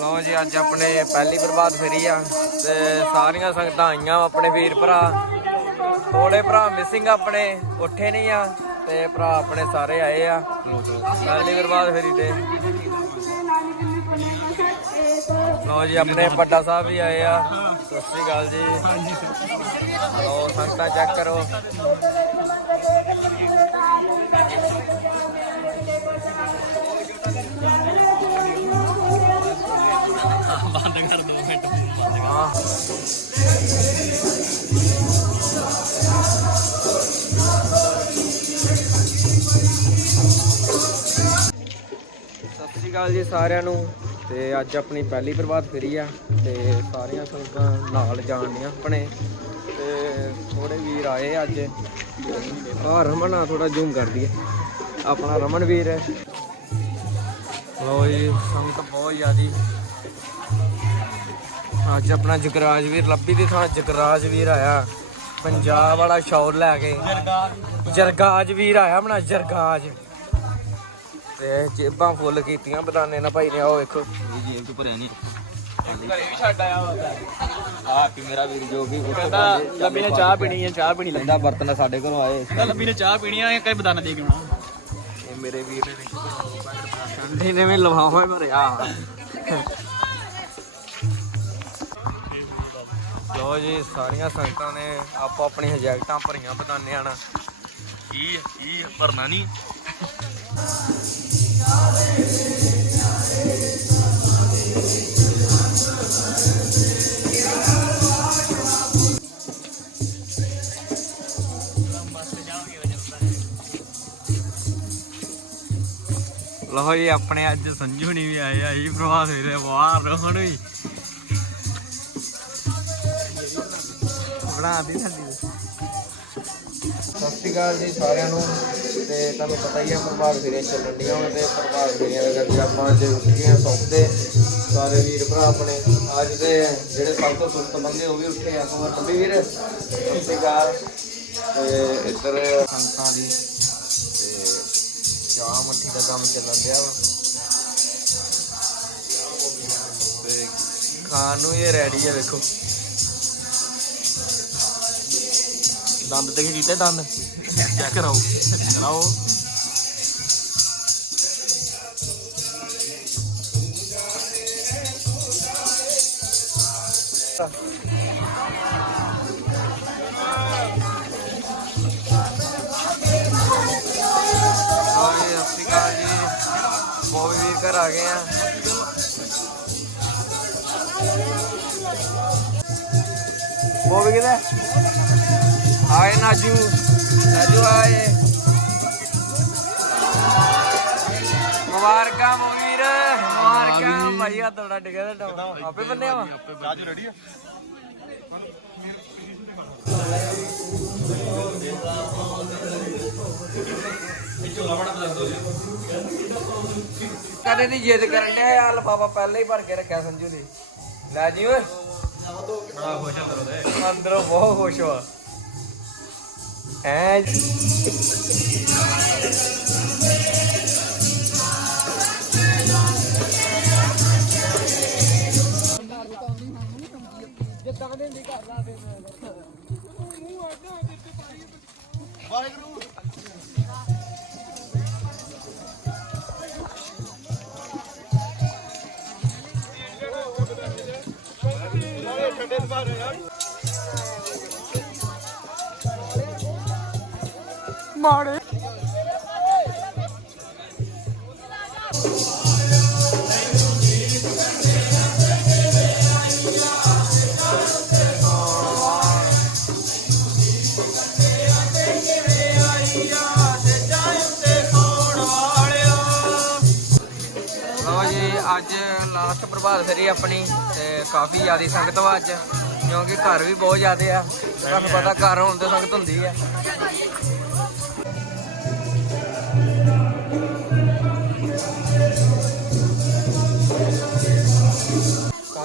ਲਓ ਜੀ, ਅੱਜ ਆਪਣੇ ਪਹਿਲੀ ਪ੍ਰਭਾਤ ਫੇਰੀ ਆ ਤੇ ਸਾਰੀਆਂ ਸੰਗਤਾਂ ਆਈਆਂ ਆਪਣੇ ਵੀਰ ਭਰਾ। ਥੋੜੇ ਭਰਾ ਮਿਸਿੰਗ ਆਪਣੇ, ਉੱਠੇ ਨਹੀਂ ਆ ਤੇ ਭਰਾ ਆਪਣੇ ਸਾਰੇ ਆਏ ਆ ਪਹਿਲੀ ਬਰਬਾਦ ਫੇਰੀ ਤੇ। ਲਓ ਜੀ, ਆਪਣੇ ਵੱਡਾ ਸਾਹਿਬ ਵੀ ਆਏ ਆ। ਸਤਿ ਸ੍ਰੀ ਅਕਾਲ ਜੀ। ਲਓ, ਸੰਗਤਾਂ ਚੈੱਕ ਕਰੋ। ਬੰਦ ਕਰ ਦੋ ਮਿੰਟ। ਹਾਂ ਸਤਿ ਸ਼੍ਰੀ ਅਕਾਲ ਜੀ ਸਾਰਿਆਂ ਨੂੰ। ਤੇ ਅੱਜ ਆਪਣੀ ਪਹਿਲੀ ਪ੍ਰਭਾਤ ਫੇਰੀ ਆ ਤੇ ਸਾਰੀਆਂ ਸੰਗਤਾਂ ਨਾਲ ਜਾਣਦੀਆਂ ਆਪਣੇ। ਤੇ ਥੋੜੇ ਵੀਰ ਆਏ ਅੱਜ। ਆ ਰਮਨ ਆ ਥੋੜਾ ਜ਼ੂਮ ਕਰ ਦਈਏ। ਆਪਣਾ ਰਮਨ ਵੀਰ ਹੈ। ਲੋ ਜੀ ਸੰਗਤ ਬਹੁਤ ਜ਼ਿਆਦੀ ਅੱਜ ਆਪਣਾ ਜਗਰਾਜ ਵੀਰ ਲੱਭੀ ਦੀ ਥਾਂ ਜਗਰਾਜ ਵੀਰ ਆਇਆ। ਪੰਜਾਬ ਵਾਲਾ ਸ਼ੌਰ ਲੈ ਕੇ। ਜਰਗਾਜ ਵੀਰ ਆਇਆ ਆਪਣਾ ਜਰਗਾਜ। ਤੇ ਜੇਬਾਂ ਫੁੱਲ ਕੀਤੀਆਂ ਬਦਾਨੇ ਨਾਲ ਭਾਈ ਨੇ ਆਓ ਵੇਖੋ। ਜੇਬ ਚ ਭਰਿਆ ਨਹੀਂ। ਘਰੇ ਵੀ ਛੱਡ ਆਇਆ ਆ ਕਿ ਮੇਰਾ ਵੀਰ ਜੋ ਵੀ ਕਹਿੰਦਾ ਲੱਭੀ ਨੇ ਚਾਹ ਪੀਣੀ ਹੈ ਚਾਹ ਪੀਣੀ ਲੰਦਾ ਬਰਤਨ ਸਾਡੇ ਕੋਲੋਂ ਆਏ। ਲੱਭੀ ਨੇ ਚਾਹ ਪੀਣੀ ਆ ਕਈ ਬਦਾਨਾ ਦੇ ਕੇ ਆਉਣਾ। ਇਹ ਮੇਰੇ ਵੀਰ ਨੇ ਠੰਡੇ ਨੇ ਵੀ ਲਵਾਵਾ ਮਰਿਆ ਲੋ ਜੀ, ਸਾਰੀਆਂ ਸੰਗਤਾਂ ਨੇ ਆਪੋ ਆਪਣੀ ਜੈਕਟਾਂ ਭਰੀਆਂ ਬਦਾਨਿਆਂ ਨਾਲ ਕੀ ਕੀ ਭਰਨਾ ਨਹੀਂ? ਲਓ ਜੀ, ਆਪਣੇ ਅੱਜ ਸੰਜੂ ਨਹੀਂ ਵੀ ਆਏ ਆ ਜੀ ਪ੍ਰਭਾਤ ਫੇਰੇ ਬਾਹਰ ਰੋਹਣ ਵੀ। ਬਣਾ ਦੀ ਸਾਡੀ ਸਤਿ ਸ਼੍ਰੀ ਅਕਾਲ ਜੀ ਸਾਰਿਆਂ ਨੂੰ ਤੇ ਤੁਹਾਨੂੰ ਪਤਾ ਹੀ ਆ ਪ੍ਰਭਾਵ ਫੇਰੀਆਂ ਚੱਲਣ ਡੀਆਂ ਹੁਣ ਤੇ ਪ੍ਰਭਾਵ ਫੇਰੀਆਂ ਦੇ ਕਰਕੇ ਆਪਾਂ ਅੱਜ ਉੱਠੀਆਂ ਸੌਂਦੇ। ਸਾਰੇ ਵੀਰ ਭਰਾ ਆਪਣੇ, ਅੱਜ ਦੇ ਜਿਹੜੇ ਸਭ ਤੋਂ ਸੁਸਤ ਬੰਦੇ ਉਹ ਵੀ ਉੱਠੇ ਆ। ਸਮਾਂ ਟੱਬੀ ਵੀਰ, ਸਤਿ ਸ਼੍ਰੀ ਅਕਾਲ। ਤੇ ਇੱਧਰ ਸੰਗਤਾਂ ਦੀ ਤੇ ਚਾਹ ਮੱਠੀ ਦਾ ਕੰਮ ਚੱਲਣ ਡਿਆ ਵਾ। ਤੇ ਖਾਣ ਨੂੰ ਇਹ ਰੈਡੀ ਆ ਵੇਖੋ। ਦੰਦ ਤੇ ਕੀਤੇ ਦੰਦ? ਚੈੱਕ ਕਰਾਓ। ਕਰਾਓ। ਸਤਿ ਸ਼੍ਰੀ ਅਕਾਲ ਜੀ। ਬੋਬੀ ਵੀਰ ਘਰ ਆ ਗਏ ਆ। ਬੋਬੀ ਕਿਹਦਾ ਆਏ ਨਾਜੂ ਨਾਜੂ ਆਏ। ਮੁਬਾਰਕਾਂ ਵੀਰ ਮੁਬਾਰਕਾਂ। ਭਾਈ ਆ ਤੁਹਾਡਾ। ਡਿੱਗਿਆ ਦਾ ਆਪੇ ਬੰਨਿਆ ਵਾ। ਰਾਜੂ ਰੈਡੀ ਆ। ਕਦੇ ਦੀ ਜਿੱਦ ਕਰਨ ਡਿਆ ਯਾਰ ਲਫਾਫਾ ਪਹਿਲਾਂ ਹੀ ਭਰ ਕੇ ਰੱਖਿਆ ਸੰਜੂ ਨੇ ਲੈ ਜੀ ਓਏ। ਬੜਾ ਖੁਸ਼ ਅੰਦਰੋਂ ਦੇ ਅੰਦਰੋਂ ਬਹੁਤ ਖੁਸ਼ ਹੋਆ ਐ ਲਓ ਜੀ, ਅੱਜ ਲਾਸਟ ਪ੍ਰਭਾਤ ਫੇਰੀ ਆਪਣੀ ਤੇ ਕਾਫੀ ਜ਼ਿਆਦਾ ਸੰਗਤ ਵਾ ਅੱਜ, ਕਿਉਂਕਿ ਘਰ ਵੀ ਬਹੁਤ ਜ਼ਿਆਦਾ ਆ। ਤੁਹਾਨੂੰ ਪਤਾ ਘਰ ਹੋਣ ਤੇ ਸੰਗਤ ਹੁੰਦੀ ਆ।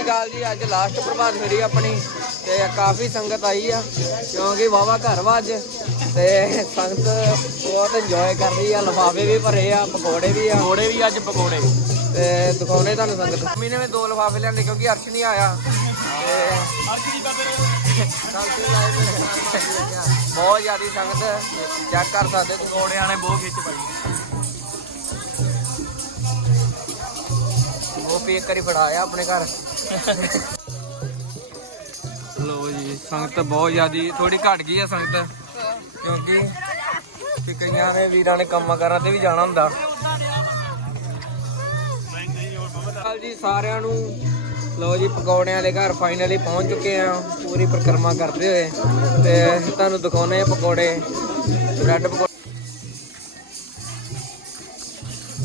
ਅਕਾਲ ਜੀ ਲਾਸਟ ਪ੍ਰਭਾਤ ਫੇਰੀ ਆਪਣੀ ਤੇ ਕਾਫੀ ਸੰਗਤ ਆਈ ਆ ਕਿਉਂਕਿ ਵਾਵਾ ਘਰ ਵਾ ਅੱਜ ਤੇ ਸੰਗਤ ਬਹੁਤ ਇੰਜੋਏ ਕਰ ਰਹੀ ਆ ਲਫਾਫੇ ਵੀ ਭਰੇ ਆ ਪਕੌੜੇ ਵੀ ਆ। ਪਕੌੜੇ ਵੀ ਅੱਜ ਪਕੌੜੇ। ਤੇ ਦਿਖਾਉਣੇ ਤੁਹਾਨੂੰ ਸੰਗਤ। ਮੀਨੇ ਵੀ ਦੋ ਲਫਾਫੇ ਲਿਆਂਦੇ ਕਿਉਂਕਿ ਅਰਸ਼ ਨਹੀਂ ਆਇਆ। ਅਰਸ਼ ਨਹੀਂ ਕਾ ਫਿਰ ਸੰਗਤ ਲਾਈਵ ਬਹੁਤ ਜ਼ਿਆਦੀ ਸੰਗਤ ਚੈੱਕ ਕਰ ਸਕਦੇ ਪਕੌੜਿਆਂ ਨੇ ਬਹੁਤ ਖਿੱਚ ਪਾਈ। ਉਹ ਵੀ ਇੱਕ ਵਾਰੀ ਫੜਾਇਆ ਆਪਣੇ ਘਰ। ਲੋ ਜੀ ਸੰਗਤ ਬਹੁਤ ਜ਼ਿਆਦੀ ਥੋੜੀ ਘਟ ਗਈ ਆ ਸੰਗਤ। ਕਿਉਂਕਿ ਕਿ ਕਈਆਂ ਨੇ ਵੀਰਾਂ ਨੇ ਕੰਮਾਂ ਕਾਰਾਂ ਤੇ ਵੀ ਜਾਣਾ ਹੁੰਦਾ। ਜੀ ਸਾਰਿਆਂ ਨੂੰ ਲੋ ਜੀ, ਪਕੌੜਿਆਂ ਦੇ ਘਰ ਫਾਈਨਲੀ ਪਹੁੰਚ ਚੁੱਕੇ ਆ ਪੂਰੀ ਪ੍ਰਕਰਮਾ ਕਰਦੇ ਹੋਏ। ਤੇ ਤੁਹਾਨੂੰ ਦਿਖਾਉਣੇ ਆ ਪਕੌੜੇ ਬ੍ਰੈਡ ਪਕੌੜੇ।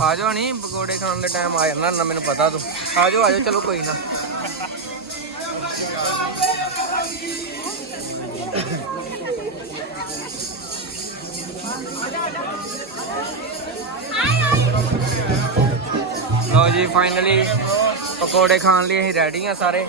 ਆ ਜਾਓ ਨਹੀਂ ਪਕੌੜੇ ਖਾਣ ਦੇ ਟਾਈਮ ਆ ਜਾਣਾ, ਨਾ ਮੈਨੂੰ ਪਤਾ ਤੂੰ। ਆ ਜਾਓ ਆ ਜਾਓ, ਚਲੋ ਕੋਈ ਨਾ। ਲਓ ਜੀ ਫਾਈਨਲੀ ਪਕੌੜੇ ਖਾਣ ਲਈ ਅਸੀਂ ਰੈਡੀ ਆ ਸਾਰੇ।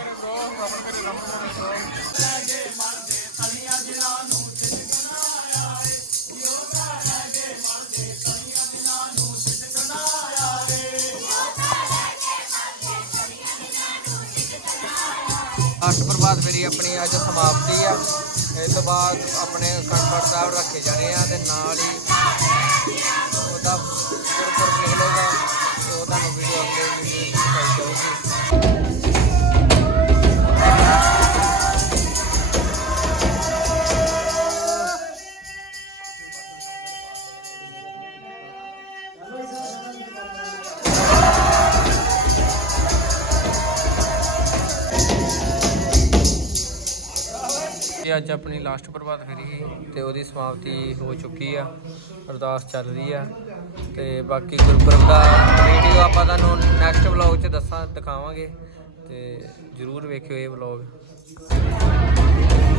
ਅੱਠ ਪ੍ਰਭਾਤ ਫੇਰੀ ਆਪਣੀ ਅੱਜ ਸਮਾਪਤੀ ਆ। ਇਸ ਤੋਂ ਬਾਅਦ ਆਪਣੇ ਕੰਫਰਟ ਸਾਹਿਬ ਰੱਖੇ ਜਾਣੇ ਆ ਤੇ ਨਾਲ ਹੀ ਅੱਜ ਆਪਣੀ ਲਾਸਟ ਪ੍ਰਭਾਤ ਫੇਰੀ ਤੇ ਉਹਦੀ ਸਮਾਪਤੀ ਹੋ ਚੁੱਕੀ ਆ, ਅਰਦਾਸ ਚੱਲ ਰਹੀ ਆ ਤੇ ਬਾਕੀ ਗੁਰਪੁਰਬ ਦਾ ਵੀਡੀਓ ਆਪਾਂ ਤੁਹਾਨੂੰ ਨੈਕਸਟ ਵਲੌਗ 'ਚ ਦੱਸਾਂ, ਦਿਖਾਵਾਂਗੇ ਤੇ ਜਰੂਰ ਵੇਖਿਓ ਇਹ ਵਲੌਗ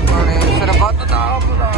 ਹੁਣ ਸਰਬੱਤ ਦਾ। ਬੁਲਾ